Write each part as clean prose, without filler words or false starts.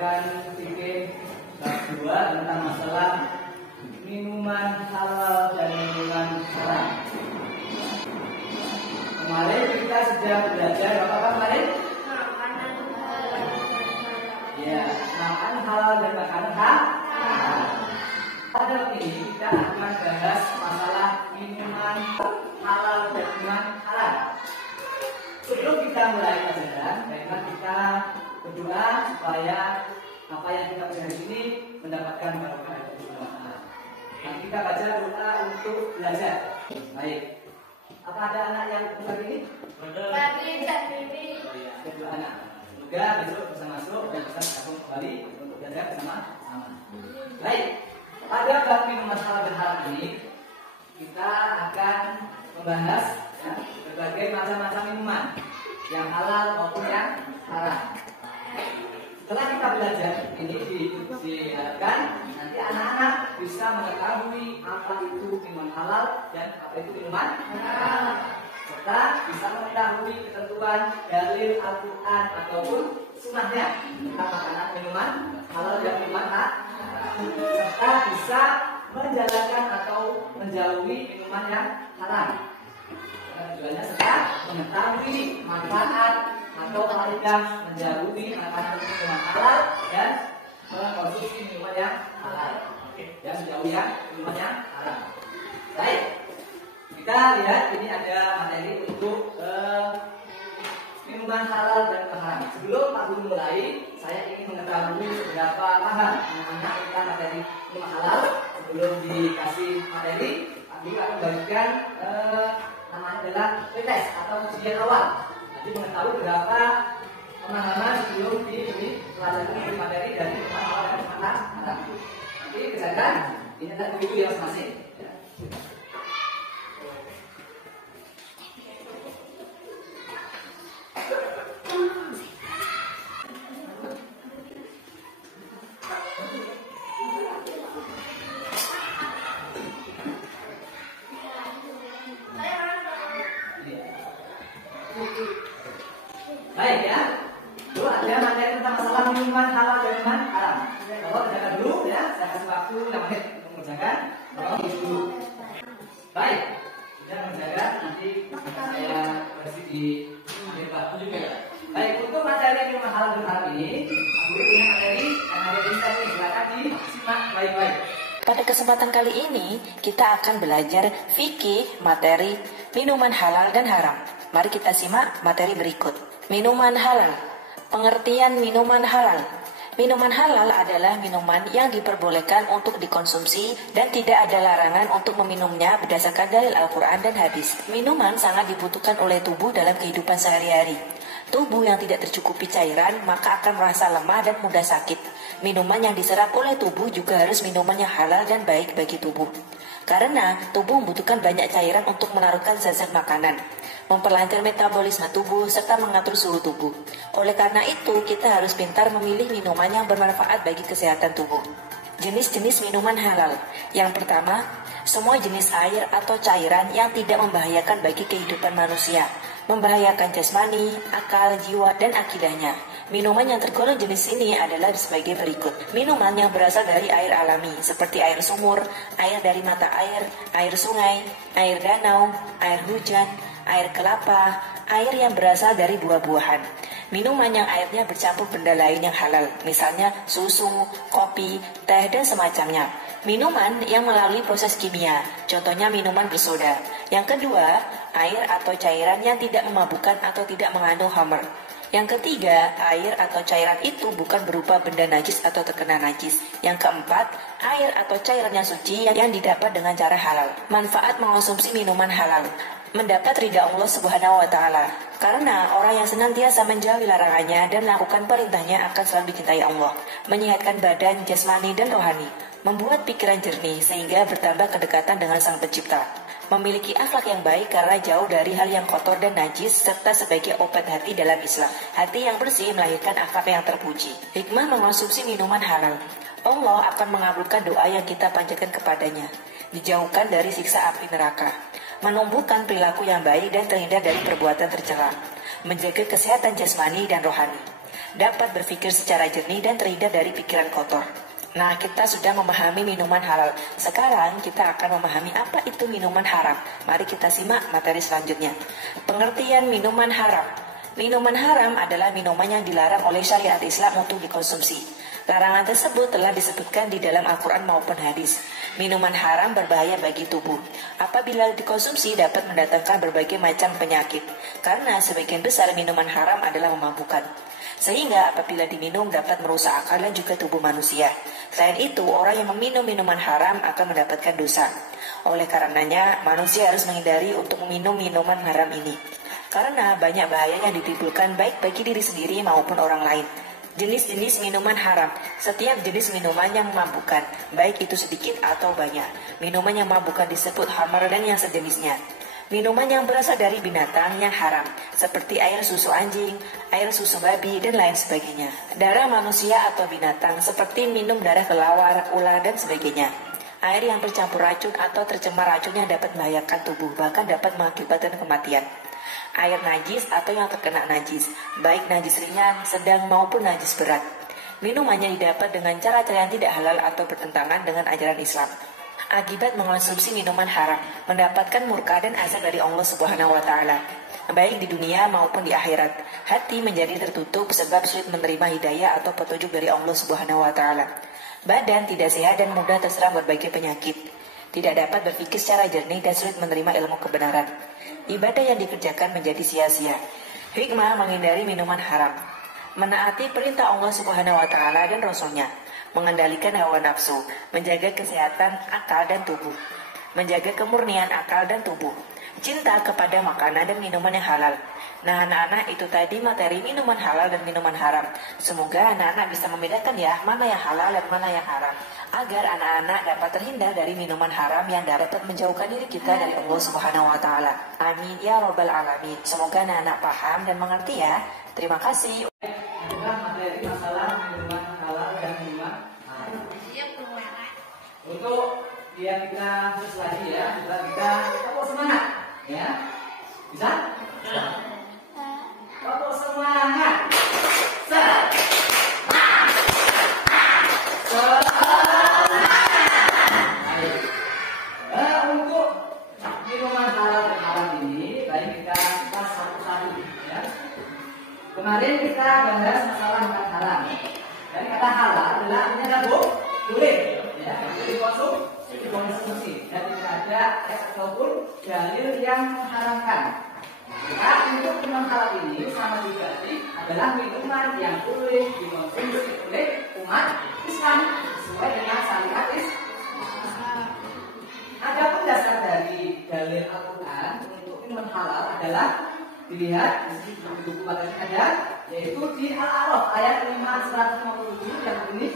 akan bikin bab 2 tentang masalah minuman halal dan minuman haram. Kemarin kita sudah belajar apa kemarin? Ya, makan halal dan makanan haram. Pada ini kita akan bahas masalah minuman halal dan minuman haram. Sebelum kita mulai pelajaran, baiklah kita berdoa supaya apa yang kita pelajari ini mendapatkan barokah dari Allah. Nah, kita baca doa untuk belajar. Baik. Apa ada anak yang besar ini? Kedua anak. Semoga besok bisa masuk dan bisa bergabung kembali untuk belajar bersama-sama. Baik. Pada bab minuman halal dan haram ini kita akan membahas ya, berbagai macam-macam minuman yang halal maupun yang haram. Setelah kita belajar ini diharapkan nanti anak-anak bisa mengetahui apa itu minuman halal dan apa itu minuman haram, serta bisa mengetahui ketentuan dalil Al-Quran ataupun sunnahnya tentang makanan minuman halal dan minuman haram, serta bisa menjalankan atau menjauhi minuman yang haram. Tujuannya serta mengetahui manfaat atau faedah menjauhi makanan minuman halal dan mengkonsumsi minuman yang halal dan menjauhi minuman yang haram. Baik, kita lihat ini ada materi untuk minuman halal dan haram. Sebelum Pak Guru mulai, saya ingin mengetahui seberapa paham anak-anak tentang materi minuman halal. Sebelum dikasih materi, Pak Guru akan bagikan namanya adalah pretest atau ujian awal. Nanti mengetahui berapa pemahaman sebelum diberi pelajaran materi dari minuman halal dan minuman haram. Nanti kerjakan, ini adalah buku yang masing-masing. Baik ya, dulu ada materi tentang masalah minuman halal dan minuman haram. Kalau kerjakan dulu ya, saya kasih waktu 5 menit untuk mengerjakan. Kalau dulu. Baik, kita mengerjakan nanti saya kasih di akhir waktu juga ya. Baik, untuk materi minuman halal dan haram ini, aku punya materi yang ada di sini, silakan disimak baik-baik. Pada kesempatan kali ini, kita akan belajar fikih materi minuman halal dan haram. Mari kita simak materi berikut. Minuman halal. Pengertian minuman halal. Minuman halal adalah minuman yang diperbolehkan untuk dikonsumsi dan tidak ada larangan untuk meminumnya berdasarkan dalil Al-Quran dan hadis. Minuman sangat dibutuhkan oleh tubuh dalam kehidupan sehari-hari. Tubuh yang tidak tercukupi cairan maka akan merasa lemah dan mudah sakit. Minuman yang diserap oleh tubuh juga harus minuman yang halal dan baik bagi tubuh. Karena tubuh membutuhkan banyak cairan untuk melarutkan zat-zat makanan, memperlancar metabolisme tubuh, serta mengatur suhu tubuh. Oleh karena itu, kita harus pintar memilih minuman yang bermanfaat bagi kesehatan tubuh. Jenis-jenis minuman halal. Yang pertama, semua jenis air atau cairan yang tidak membahayakan bagi kehidupan manusia, membahayakan jasmani, akal, jiwa, dan akidahnya. Minuman yang tergolong jenis ini adalah sebagai berikut. Minuman yang berasal dari air alami, seperti air sumur, air dari mata air sungai, air danau, air hujan, air kelapa, air yang berasal dari buah-buahan. Minuman yang airnya bercampur benda lain yang halal, misalnya susu, kopi, teh, dan semacamnya. Minuman yang melalui proses kimia, contohnya minuman bersoda. Yang kedua, air atau cairan yang tidak memabukkan atau tidak mengandung khamr. Yang ketiga, air atau cairan itu bukan berupa benda najis atau terkena najis. Yang keempat, air atau cairan yang suci yang didapat dengan cara halal. Manfaat mengonsumsi minuman halal. Mendapat ridha Allah Subhanahu wa Ta'ala. Karena orang yang senantiasa menjauhi larangannya dan melakukan perintahnya akan selalu dicintai Allah. Menyehatkan badan, jasmani, dan rohani. Membuat pikiran jernih sehingga bertambah kedekatan dengan Sang Pencipta. Memiliki akhlak yang baik karena jauh dari hal yang kotor dan najis, serta sebagai obat hati dalam Islam. Hati yang bersih melahirkan akhlak yang terpuji. Hikmah mengonsumsi minuman halal. Allah akan mengabulkan doa yang kita panjatkan kepadanya. Dijauhkan dari siksa api neraka. Menumbuhkan perilaku yang baik dan terhindar dari perbuatan tercela. Menjaga kesehatan jasmani dan rohani. dapat berpikir secara jernih dan terhindar dari pikiran kotor. Nah, kita sudah memahami minuman halal. Sekarang kita akan memahami apa itu minuman haram. Mari kita simak materi selanjutnya. Pengertian minuman haram. Minuman haram adalah minuman yang dilarang oleh syariat Islam untuk dikonsumsi. Larangan tersebut telah disebutkan di dalam Al-Quran maupun hadis. Minuman haram berbahaya bagi tubuh. Apabila dikonsumsi dapat mendatangkan berbagai macam penyakit. Karena sebagian besar minuman haram adalah memabukkan. Sehingga apabila diminum dapat merusak akal dan juga tubuh manusia. Selain itu, orang yang meminum minuman haram akan mendapatkan dosa. Oleh karenanya, manusia harus menghindari untuk meminum minuman haram ini. Karena banyak bahaya yang ditimbulkan baik bagi diri sendiri maupun orang lain. Jenis-jenis minuman haram. Setiap jenis minuman yang memabukkan, baik itu sedikit atau banyak. Minuman yang memabukkan disebut khamar dan yang sejenisnya. Minuman yang berasal dari binatang yang haram, seperti air susu anjing, air susu babi, dan lain sebagainya. Darah manusia atau binatang, seperti minum darah kelawar, ular, dan sebagainya. Air yang bercampur racun atau tercemar racun yang dapat membahayakan tubuh, bahkan dapat mengakibatkan kematian. Air najis atau yang terkena najis, baik najis ringan, sedang maupun najis berat. Minumannya didapat dengan cara-cara yang tidak halal atau bertentangan dengan ajaran Islam. Akibat mengonsumsi minuman haram, mendapatkan murka dan azab dari Allah Subhanahu wa Ta'ala, baik di dunia maupun di akhirat. Hati menjadi tertutup sebab sulit menerima hidayah atau petunjuk dari Allah Subhanahu wa Ta'ala. Badan tidak sehat dan mudah terserang berbagai penyakit. Tidak dapat berpikir secara jernih dan sulit menerima ilmu kebenaran. Ibadah yang dikerjakan menjadi sia-sia. Hikmah menghindari minuman haram. Menaati perintah Allah Subhanahu wa Ta'ala dan Rasul-Nya. Mengendalikan hawa nafsu, menjaga kesehatan akal dan tubuh, menjaga kemurnian akal dan tubuh, cinta kepada makanan dan minuman yang halal. Nah, anak-anak, itu tadi materi minuman halal dan minuman haram. Semoga anak-anak bisa membedakan ya mana yang halal dan mana yang haram, agar anak-anak dapat terhindar dari minuman haram yang dapat menjauhkan diri kita dari Allah Subhanahu wa Ta'ala. Amin ya robbal alamin. Semoga anak-anak paham dan mengerti ya. Terima kasih. Materi masalah minuman halal dan minuman haram. Untuk biar kita terus lagi ya, kita tepuk semangat, ya. Bisa? Tepuk semangat. Untuk minuman halal dan haram ini, baik kita bahas satu-satu, ya. Kemarin kita bahas masalah kata halal. Dan kata halal adalah artinya boleh, ya, dikonsumsi dan tidak ada ataupun dalil yang mengharamkan. Maka untuk minuman halal ini sama juga adalah minuman yang boleh dikonsumsi oleh umat Islam sesuai dengan syariat Islam. Adapun dasar dari dalil Al-Quran untuk minuman halal adalah dilihat di buku materi ada, yaitu di Al-A'raf ayat 157 yang bunyi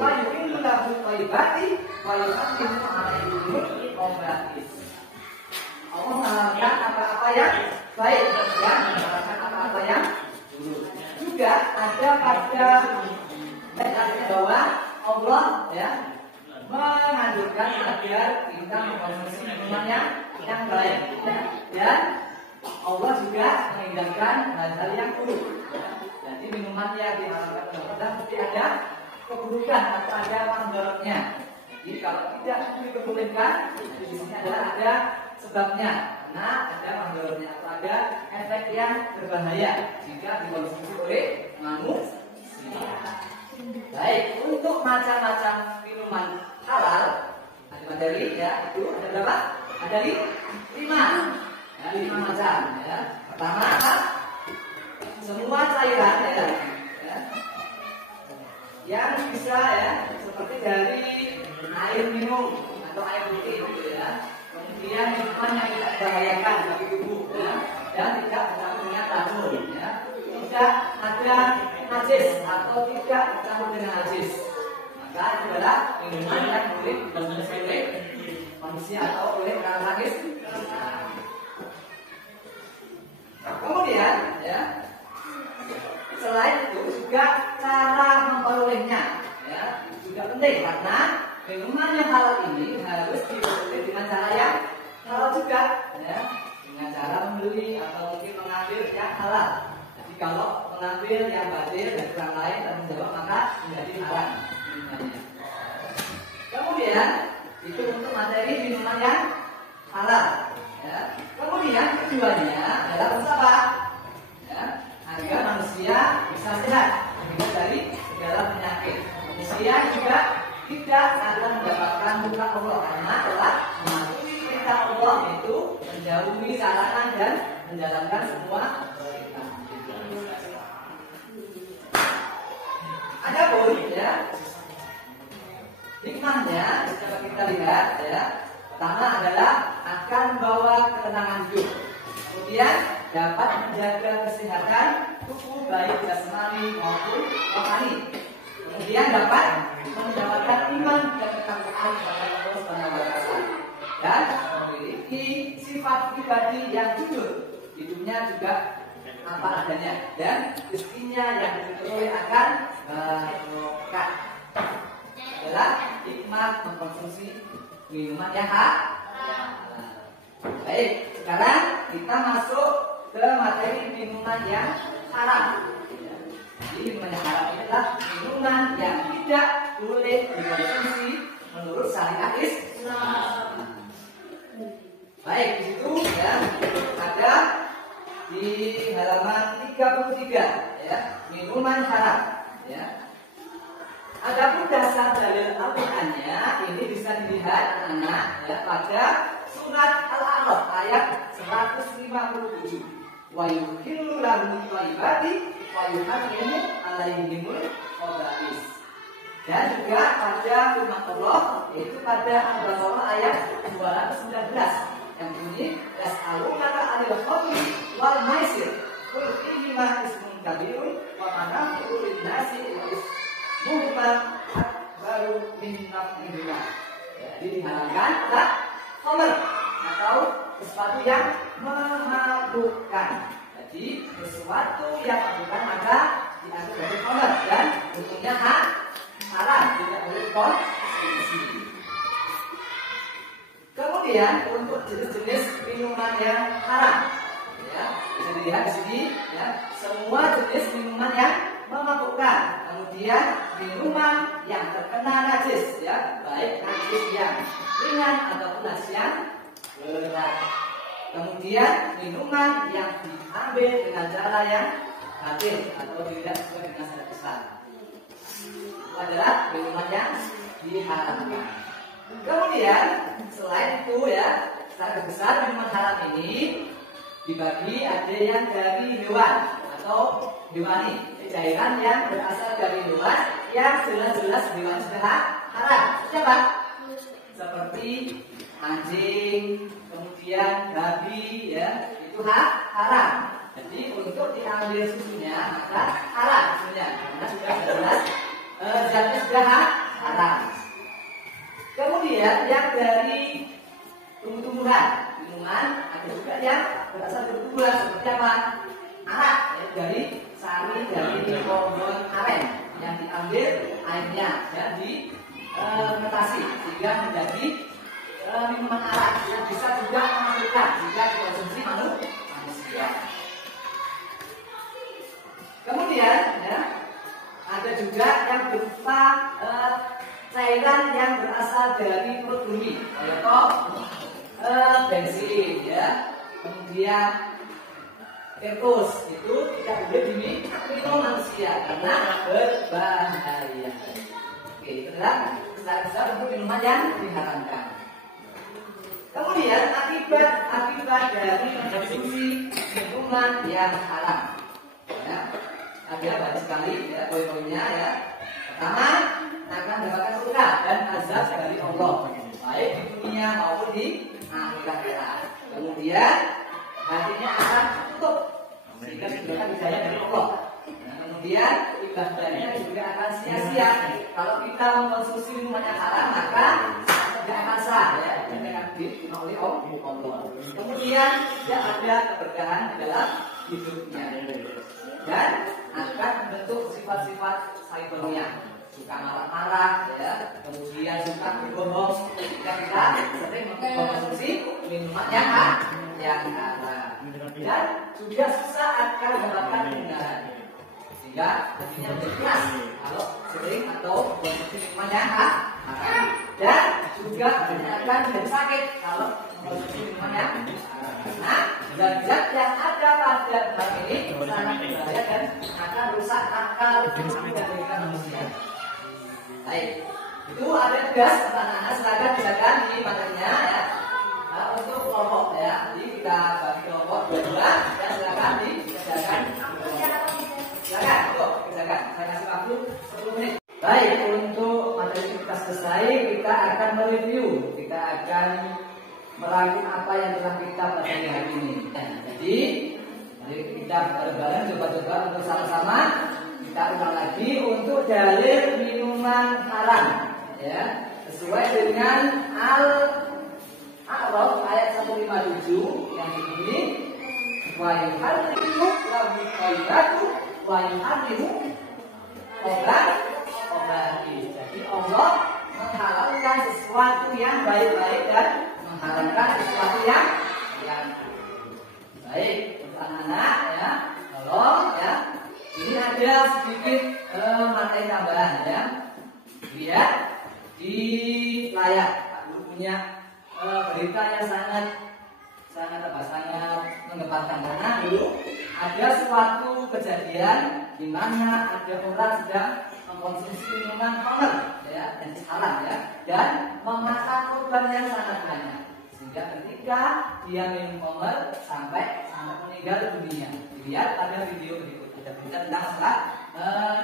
wa yuhillu lahu thayyibati wa yuharrimu alaihi al-khaba'ith. Allah menghalalkan apa-apa yang baik dan menghalalkan apa-apa yang buruk. Juga ada pada ayat bahwa Allah ya menganjurkan agar kita mengkonsumsi minuman yang baik dan Allah juga menghindarkan hal-hal yang buruk. Jadi minuman yang dihalalkan undang-undang mesti ada keburukan atau ada mudaratnya. Jadi kalau tidak diperbolehkan, di sini adalah ada sebabnya, karena ada mudaratnya atau ada efek yang berbahaya jika dikonsumsi oleh manusia. Baik, untuk macam-macam minuman halal ada materi ya, itu ada berapa? Ada 5. Ya, 5 macam ya. Pertama apa? Semua cairan ya, yang bisa ya seperti dari air minum atau air putih gitu ya. Kemudian minuman yang tidak membahayakan bagi tubuh ya, dan tidak bercampur dengan racun ya. Tidak ada najis atau tidak bercampur dengan najis. Maka itu adalah minuman yang boleh dikonsumsi oleh manusia atau oleh orang lain. Kemudian ya, selain itu juga cara memperolehnya ya juga penting, karena minuman yang halal ini harus diperoleh dengan cara yang halal juga ya, dengan cara membeli atau mungkin mengambil yang halal. Jadi kalau mengambil yang batil dari orang lain dan menjawab maka menjadi haram minumannya. Kemudian itu untuk materi minuman yang halal. Ya. Kemudian keduanya adalah untuk apa? Ya, agar manusia bisa sehat dari segala penyakit. Manusia juga tidak akan mendapatkan murka Allah karena telah mematuhi perintah Allah, yaitu menjauhi larangan dan menjalankan semua perintah. Adapun ya hikmahnya, coba kita lihat ya. Pertama adalah akan membawa ketenangan hidup. Kemudian dapat menjaga kesehatan tubuh baik jasmani maupun rohani. Kemudian dapat mendapatkan iman dan ketakwaan kepada Allah Subhanahu wa taala. Dan memiliki sifat pribadi yang jujur. Hidupnya juga apa adanya dan rezekinya yang diperoleh akan barokah. Adalah hikmah mengkonsumsi minuman yang halal. Baik, sekarang kita masuk ke materi minuman yang haram. Jadi minuman yang haram ini adalah minuman yang tidak boleh dikonsumsi menurut syariat Islam. Baik, di situ ya ada di halaman 33 ya, minuman haram ya. Adapun dasar dalil Al-Qur'annya ini bisa dilihat anak-anak ya pada surat Al-A'raf ayat 157. Wa yuhillu lahum thayyibati wa yuharrimu 'alaihimul khaba'is. Dan juga pada firman Allah yaitu pada Al-Baqarah ayat 219 yang bunyi yas'alunaka 'anil khamri wal maisir qul fihima ismun kabirun wa manafi'u lin-nasi wa muhman baru minat minat. Jadi dihalalkan adalah khamr atau sesuatu yang memabukkan. Jadi sesuatu yang memabukkan maka dianggap sebagai khamr dan hukumnya haram, tidak boleh konsumsi. Kemudian untuk jenis-jenis minuman yang haram, ya bisa dilihat di sini, ya semua jenis minuman yang memabukkan. Kemudian minuman yang terkena najis, ya baik najis yang ringan ataupun najis yang berat. Kemudian minuman yang diambil dengan cara yang batil atau tidak sesuai dengan syariat Islam, itu adalah minuman yang diharamkan. Kemudian selain itu ya, secara besar minuman haram ini dibagi ada yang dari hewan atau hewani, cairan yang berasal dari hewan yang jelas-jelas hewan sudah haram. Siapa? Seperti anjing, kemudian babi, ya itu haram. Jadi untuk diambil susunya maka haram susunya karena sudah jelas zatnya sudah haram. Kemudian yang dari tumbuh-tumbuhan, minuman ada juga yang berasal dari tumbuhan seperti apa? Arak, ya, dari sari dari pohon aren yang diambil airnya ya fermentasi sehingga menjadi minuman arak yang bisa juga memabukkan jika dikonsumsi manusia. Kemudian ya ada juga yang berupa cairan yang berasal dari perut bumi, yaitu bensin ya, kemudian Terus itu tidak boleh diminum manusia karena berbahaya. Oke, itu adalah besar-besar untuk minuman yang diharamkan. Kemudian akibat dari konsumsi minuman yang haram. Ya, ada banyak sekali ya poin-poinnya ya. Pertama, akan mendapatkan surga dan azab dari Allah, baik di dunia maupun di akhirat. Kemudian hatinya akan tutup sehingga diberikan hidayah dari Allah. Nah, kemudian ibadahnya juga akan sia-sia. Kalau kita mengkonsumsi minuman yang haram maka tidak akan sah ya, tidak akan diterima oleh Allah. Kemudian tidak ada keberkahan di dalam hidupnya dan akan membentuk sifat-sifat syaitannya, suka marah-marah ya, kemudian suka berbohong jika kita sering mengkonsumsi minuman yang haram dan juga susah akan mendapatkan kemudahan. sehingga hasilnya menjadi keras kalau sering atau konsumsi minuman yang haram. Dan juga akan menjadi sakit kalau mengonsumsi minuman yang haram. Nah, zat-zat yang ada pada hal ini sangat berbahaya dan akan rusak akal dari manusia. Baik, itu ada gas anak-anak, silakan di materinya ya. Nah, untuk kelompok ya, jadi kita bagi kelompok dua-dua dan silakan dikerjakan. Silakan, kerjakan. Saya kasih waktu 10 menit. Baik, untuk materi kita selesai, kita akan mereview, kita akan merangkum apa yang telah kita pelajari hari ini. Jadi, mari kita bareng-bareng coba-coba untuk sama-sama kita ulang lagi untuk dalil minuman haram, ya, sesuai dengan Al-A'raf ayat 157 yang begini, wa yuharrimu lahu qayyatu wa yuharrimu obati. Jadi Allah menghalalkan sesuatu yang baik-baik dan mengharamkan sesuatu yang baik. Untuk anak-anak ya, tolong ya. Ini ada sedikit materi tambahan ya. Lihat di layar, Pak Guru punya berita yang sangat menggemparkan karena dulu ada suatu kejadian di mana ada orang sedang mengkonsumsi minuman khamr ya, dan haram ya, dan memakan korban yang sangat banyak sehingga ketika dia minum khamr sampai meninggal dunia. Dilihat ada video berikut, ada berita tentang masalah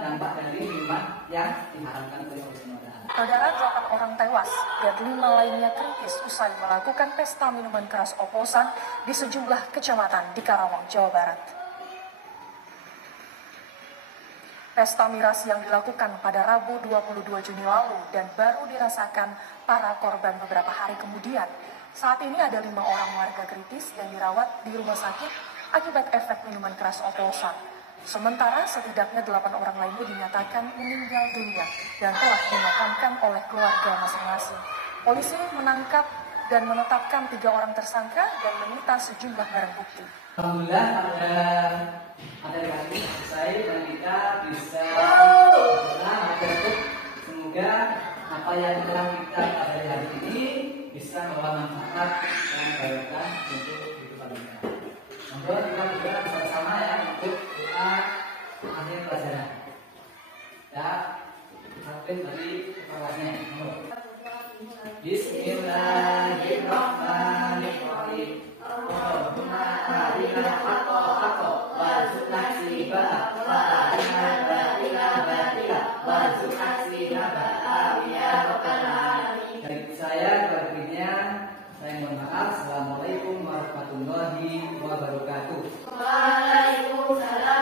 dampak dari minuman yang diharamkan oleh Allah SWT. Saudara, 8 orang tewas dan 5 lainnya kritis usai melakukan pesta minuman keras oplosan di sejumlah kecamatan di Karawang, Jawa Barat. Pesta miras yang dilakukan pada Rabu 22 Juni lalu dan baru dirasakan para korban beberapa hari kemudian. Saat ini ada 5 orang warga kritis dan dirawat di rumah sakit akibat efek minuman keras oplosan. Sementara setidaknya 8 orang lainnya dinyatakan meninggal dunia dan telah dimakamkan oleh keluarga masing-masing. Polisi menangkap dan menetapkan 3 orang tersangka dan menyita sejumlah barang bukti. Alhamdulillah pada materi kali ini selesai dan kita bisa mengatur. Semoga apa yang telah kita pelajari hari ini bisa membawa manfaat dan kebaikan untuk kehidupan kita. Semoga kita berdoa bersama ya untuk doa akhir pelajaran. Ya, sampai dari perwakilannya. Bismillahirrahmanirrahim. Allahumma arina haqqa warzuqna ittiba'ah wa arina batila warzuqna ijtinabah ya rabbal alamin. Dari saya keluarganya saya mohon maaf. Assalamualaikum warahmatullahi wabarakatuh. Waalaikumsalam.